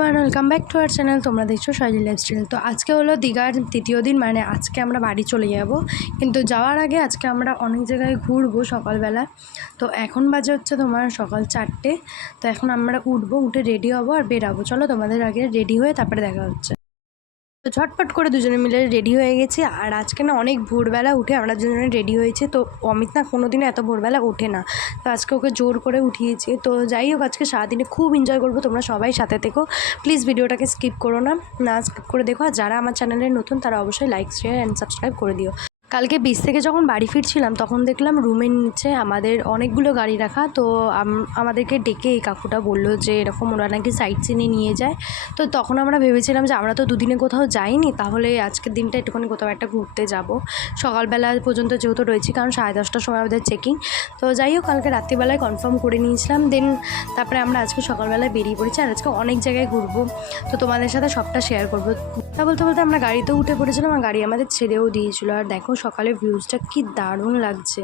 Everyone, welcome back to our channel. তোমরা দেখছো Saiji lifestyle. তো আজকে হলো দীঘার তৃতীয় দিন, মানে আজকে আমরা বাড়ি চলে যাব। কিন্তু যাওয়ার আগে আজকে আমরা অনেক জায়গায় ঘুরবো সকালবেলা। তো এখন বাজে হচ্ছে তোমার সকাল 4টে। তো এখন আমরা উঠে রেডি হবো আর বেরাবো। চলো তোমাদের আগে রেডি হয়ে তারপরে দেখা হচ্ছে। তো ঝটপট করে দুজনে মিলে রেডি হয়ে গেছি। আর আজকে না অনেক ভোরবেলা উঠে আমরা দুজনে রেডি হয়েছি। তো অমিত না কোনোদিনও এত ভোরবেলা ওঠে না, তো আজকে ওকে জোর করে উঠিয়েছি। তো যাই হোক, আজকে সারাদিনে খুব এনজয় করবো। তোমরা সবাই সাথে থেকো, প্লিজ ভিডিওটাকে স্কিপ করো না, স্কিপ করে দেখো। আর যারা আমার চ্যানেলে নতুন তারা অবশ্যই লাইক, শেয়ার অ্যান্ড সাবস্ক্রাইব করে দিও। কালকে বিচ থেকে যখন বাড়ি ফিরছিলাম তখন দেখলাম রুমের নিচে আমাদের অনেকগুলো গাড়ি রাখা। তো আমাদেরকে ডেকে এই কাকুটা বললো যে এরকম ওরা নাকি সাইট সিনে নিয়ে যায়। তো তখন আমরা ভেবেছিলাম যে আমরা তো দুদিনে কোথাও যাইনি, তাহলে আজকের দিনটা একটুখানি কোথাও একটা ঘুরতে যাব সকালবেলা পর্যন্ত যেহেতু রয়েছি, কারণ 10:30টার সময় আমাদের চেকিং। তো যাই হোক, কালকে রাত্রিবেলায় কনফার্ম করে নিয়েছিলাম। দেন তারপরে আমরা আজকে সকালবেলায় বেরিয়ে পড়েছি। আর আজকে অনেক জায়গায় ঘুরবো, তো তোমাদের সাথে সবটা শেয়ার করবো। তা বলতে বলতে আমরা গাড়িতেও উঠে পড়েছিলাম আর গাড়ি আমাদের ছেড়েও দিয়েছিল। আর দেখো সকালের ভিউজটা কি দারুণ লাগছে।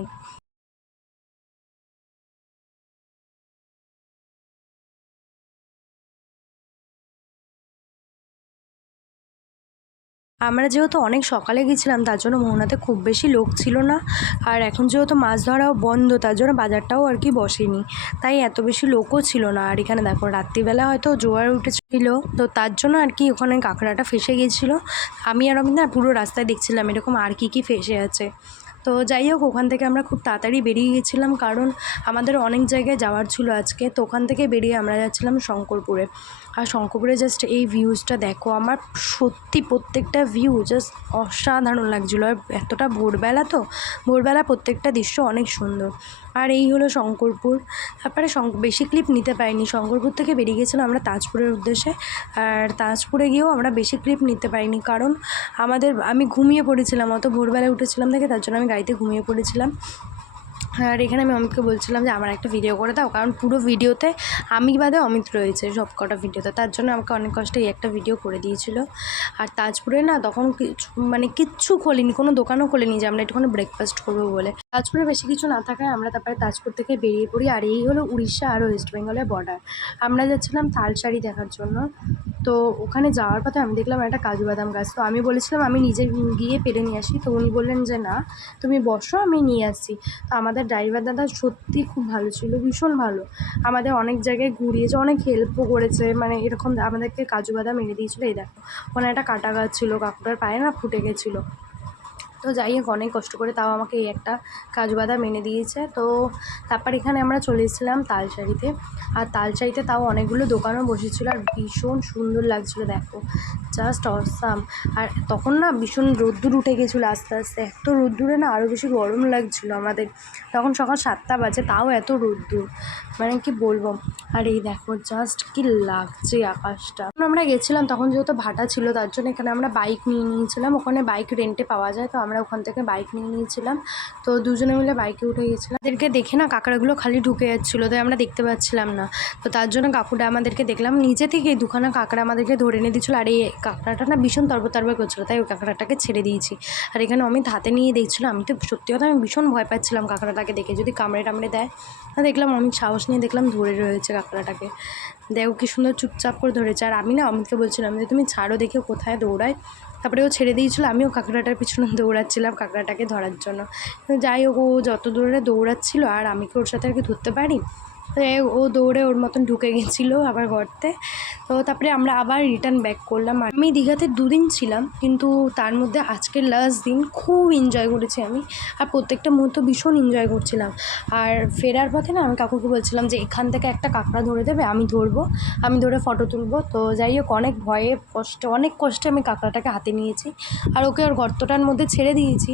আমরা যেহেতু অনেক সকালে গেছিলাম তার জন্য মোহনাতে খুব বেশি লোক ছিল না। আর এখন যেহেতু মাছ ধরাও বন্ধ তার জন্য বাজারটাও আর কি বসেনি, তাই এত বেশি লোকও ছিল না। আর এখানে দেখো রাত্রিবেলা হয়তো জোয়ার উঠেছিল, তো তার জন্য আর কি ওখানে কাঁকড়াটা ফেসে গিয়েছিলো। আমি আর আমি না পুরো রাস্তায় দেখছিলাম এরকম আর কি ফেসে আছে। তো যাই হোক, ওখান থেকে আমরা খুব তাড়াতাড়ি বেরিয়ে গেছিলাম, কারণ আমাদের অনেক জায়গায় যাওয়ার ছিল আজকে। তো ওখান থেকে বেরিয়ে আমরা যাচ্ছিলাম শঙ্করপুরে। আর শঙ্করপুরে জাস্ট এই ভিউজটা দেখো, আমার সত্যি প্রত্যেকটা ভিউ জাস্ট অসাধারণ লাগছিলো। আর এতটা ভোরবেলা প্রত্যেকটা দৃশ্য অনেক সুন্দর। আর এই হলো শঙ্করপুর। তারপরে বেশি ক্লিপ নিতে পারিনি। শঙ্করপুর থেকে বেরিয়ে গেছিলাম আমরা তাজপুরের উদ্দেশ্যে। আর তাজপুরে গিয়েও আমরা বেশি ক্লিপ নিতে পারিনি, কারণ আমি ঘুমিয়ে পড়েছিলাম। অত ভোরবেলায় উঠেছিলাম থেকে, তার জন্য আমি গাড়িতে ঘুমিয়ে পড়েছিলাম। আর এখানে আমি অমিতকে বলছিলাম যে আমার একটা ভিডিও করে দাও, কারণ পুরো ভিডিওতে আমি বাদে অমিত রয়েছে সব কটা ভিডিওতে, তার জন্য আমাকে অনেক কষ্টে এই একটা ভিডিও করে দিয়েছিল। আর তাজপুরে না তখন কিচ্ছু খোলেনি, কোনো দোকানও খোলেনি যে আমরা একটুখানি ব্রেকফাস্ট করবো বলে। তাজপুরে বেশি কিছু না থাকায় আমরা তারপরে তাজপুর থেকে বেরিয়ে পড়ি। আর এই হলো উড়িষ্যা আর ওয়েস্ট বেঙ্গলের বর্ডার। আমরা যাচ্ছিলাম তালসারি দেখার জন্য। তো ওখানে যাওয়ার পথে আমি দেখলাম একটা কাজু বাদাম গাছ। তো আমি বলেছিলাম আমি নিজে গিয়ে পেরে নিয়ে আসি। তো উনি বললেন যে না, তুমি বসো, আমি নিয়ে আসছি। তো আমাদের ড্রাইভার দাদা সত্যি খুব ভালো ছিল, ভীষণ ভালো। আমাদের অনেক জায়গায় ঘুরিয়েছে, অনেক হেল্পও করেছে। মানে এরকম আমাদেরকে কাজু বাদাম এনে দিয়েছিলো। এই দেখো ওখানে একটা কাঁটা গাছ ছিল, কাকুটার পায়ে না ফুটে গেছিলো। তো যাই হোক, অনেক কষ্ট করে তাও আমাকে এই একটা কাজু বাদাম এনে দিয়েছে। তো তারপর এখানে আমরা চলে এসেছিলাম তালসারিতে। আর তালসারিতে তাও অনেকগুলো দোকানও বসেছিলো, আর ভীষণ সুন্দর লাগছিলো দেখো, জাস্ট অসাম। আর তখন না ভীষণ রোদ্দুর উঠে গেছিলো আস্তে আস্তে। এত রোদ্দুরে না আরও বেশি গরম লাগছিলো আমাদের। তখন সকাল 7টা বাজে, তাও এত রোদ্দুর, মানে কি বলবো। আর এই দেখো জাস্ট কি লাগছে আকাশটা। আমরা গেছিলাম তখন যেহেতু ভাটা ছিল, তার জন্য এখানে আমরা বাইক নিয়ে নিয়েছিলাম। ওখানে বাইক রেন্টে পাওয়া যায়, তো আমরা ওখান থেকে বাইক নিয়ে নিয়েছিলাম। তো দুজনে মিলে বাইকে উঠে গেছিলাম। তাদেরকে দেখে না কাঁকড়াগুলো খালি ঢুকে যাচ্ছিলো, তাই আমরা দেখতে পাচ্ছিলাম না। তো তার জন্য কাকুটা আমাদেরকে দেখলাম নিজে থেকে এই দুখানা কাঁকড়া আমাদেরকে ধরে এনে দিচ্ছিলো। আর এই কাঁকড়াটা না ভীষণ তরবর করছিলো, তাই ওই কাঁকড়াটাকে ছেড়ে দিয়েছি। আর এখানে অমিত হাতে নিয়ে দেখছিলো। আমি তো সত্যি কথা আমি ভীষণ ভয় পাচ্ছিলাম কাঁকড়াটাকে দেখে, যদি কামড়ে দেয়। দেখলাম অমিত সাহস নিয়ে দেখলাম ধরে রয়েছে কাঁকড়াটাকে। দেখো কি সুন্দর চুপচাপ করে ধরেছে। আর আমি না অমিতকে বলছিলাম যে তুমি ছাড়ো, দেখে কোথায় দৌড়ায়। তারপরে ও ছেড়ে দিয়েছিলো, আমিও কাঁকড়াটার পিছনে দৌড়াচ্ছিলাম কাঁকড়াটাকে ধরার জন্য। যাই হোক, ও যত দূরে দৌড়াচ্ছিলো আর আমি কি ওর সাথে আর কি ধরতে পারি। ও দৌড়ে ওর মতন ঢুকে গেছিলো আবার গর্তে। তো তারপরে আমরা আবার রিটার্ন ব্যাক করলাম। আমি দীঘাতে 2 দিন ছিলাম, কিন্তু তার মধ্যে আজকের লাস্ট দিন খুব এনজয় করেছি আমি। আর প্রত্যেকটা মুহূর্ত ভীষণ এনজয় করছিলাম। আর ফেরার পথে না আমি কাকুকে বলছিলাম যে এখান থেকে একটা কাঁকড়া ধরে দেবে, আমি ধরবো, আমি ধরে ফটো তুলবো। তো যাই হোক, অনেক কষ্টে আমি কাঁকড়াটাকে হাতে নিয়েছি। আর ওকে ওর গর্তটার মধ্যে ছেড়ে দিয়েছি,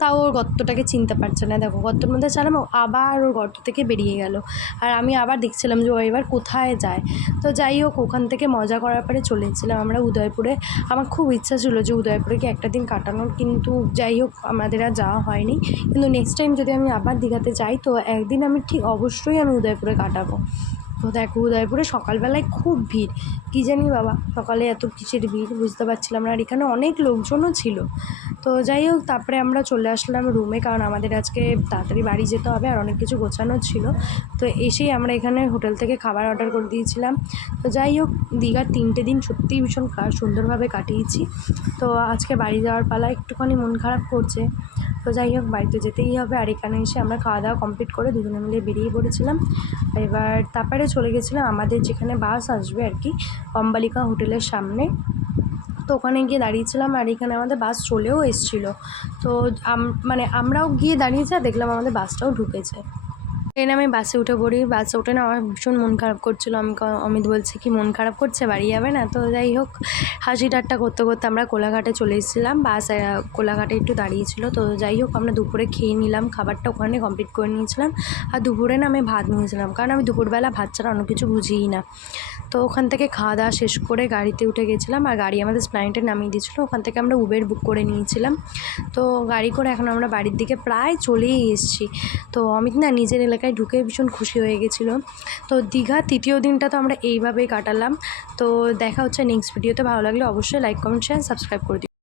তাও ওর গর্তটাকে চিনতে পারছে না। দেখো গর্তের মধ্যে ছাড়লাম, আবার ওর গর্ত থেকে বেরিয়ে গেল। আর আমি আবার দেখছিলাম যে ও এবার কোথায় যায়। তো যাই হোক, ওখান থেকে মজা করার পরে চলে এসেছিলাম আমরা উদয়পুরে। আমার খুব ইচ্ছা ছিল যে উদয়পুরে কি একটা দিন কাটানোর, কিন্তু যাই হোক আমাদের আর যাওয়া হয়নি। কিন্তু নেক্সট টাইম যদি আমি আবার দীঘাতে যাই, তো একদিন আমি ঠিক অবশ্যই আমি উদয়পুরে কাটাবো। তো দেখো উদয়পুরে সকালবেলায় খুব ভিড়, কী জানি বাবা সকালে এত কিসের ভিড় বুঝতে পারছিলাম না, আর এখানে অনেক লোকজনও ছিল। তো যাই হোক তারপরে আমরা চলে আসলাম রুমে, কারণ আমাদের আজকে তাড়াতাড়ি বাড়ি যেতে হবে আর অনেক কিছু গোছানোর ছিল। তো এসেই আমরা এখানে হোটেল থেকে খাবার অর্ডার করে দিয়েছিলাম। তো যাই হোক দীঘার 3টে দিন সত্যিই ভীষণ সুন্দরভাবে কাটিয়েছি। তো আজকে বাড়ি যাওয়ার পালা, একটুখানি মন খারাপ করছে। তো যাই হোক বাড়িতে যেতেই হবে, আর এখানে এসে আমরা খাওয়া দাওয়া কমপ্লিট করে দুজনে মিলে বেরিয়ে পড়েছিলাম। এবার তারপরে চলে গেছিলাম আমাদের যেখানে বাস আসবে আর কি, অম্বালিকা হোটেলের সামনে। তো ওখানে গিয়ে দাঁড়িয়েছিলাম, আর এখানে আমাদের বাস চলেও এসেছিলো। তো মানে আমরাও গিয়ে দাঁড়িয়েছি আর দেখলাম আমাদের বাসটাও ঢুকেছে। ট্রেনে আমি বাসে উঠে পড়ি, বাসে উঠে না আমার ভীষণ মন খারাপ করছিলো। অমিত বলছে কি মন খারাপ করছে, বাড়ি যাবে না? তো যাই হোক হাসি ঠাট্টা করতে করতে আমরা কোলাঘাটে চলে এসেছিলাম, বাস কোলাঘাটে একটু দাঁড়িয়েছিল। তো যাই হোক আমরা দুপুরে খেয়ে নিলাম, খাবারটা ওখানে কমপ্লিট করে নিয়েছিলাম। আর দুপুরে না আমি ভাত নিয়েছিলাম, কারণ আমি দুপুরবেলা ভাত ছাড়া অন্য কিছু বুঝিই না। তো ওখান থেকে খাওয়া দাওয়া শেষ করে গাড়িতে উঠে গেছিলাম, আর গাড়ি আমাদের এসপ্ল্যানেডে নামিয়ে দিয়েছিলো। ওখান থেকে আমরা উবের বুক করে নিয়েছিলাম। তো গাড়ি করে এখন আমরা বাড়ির দিকে প্রায় চলেই এসেছি। তো অমিত না নিজের এলাকায় ঢুকে ভীষণ খুশি হয়ে গেছিলো। তো দীঘা 3য় দিনটা তো আমরা এইভাবেই কাটালাম। তো দেখা হচ্ছে নেক্সট ভিডিওতে। ভালো লাগলে অবশ্যই লাইক কমেন্ট শেয়ার সাবস্ক্রাইব করে দিও।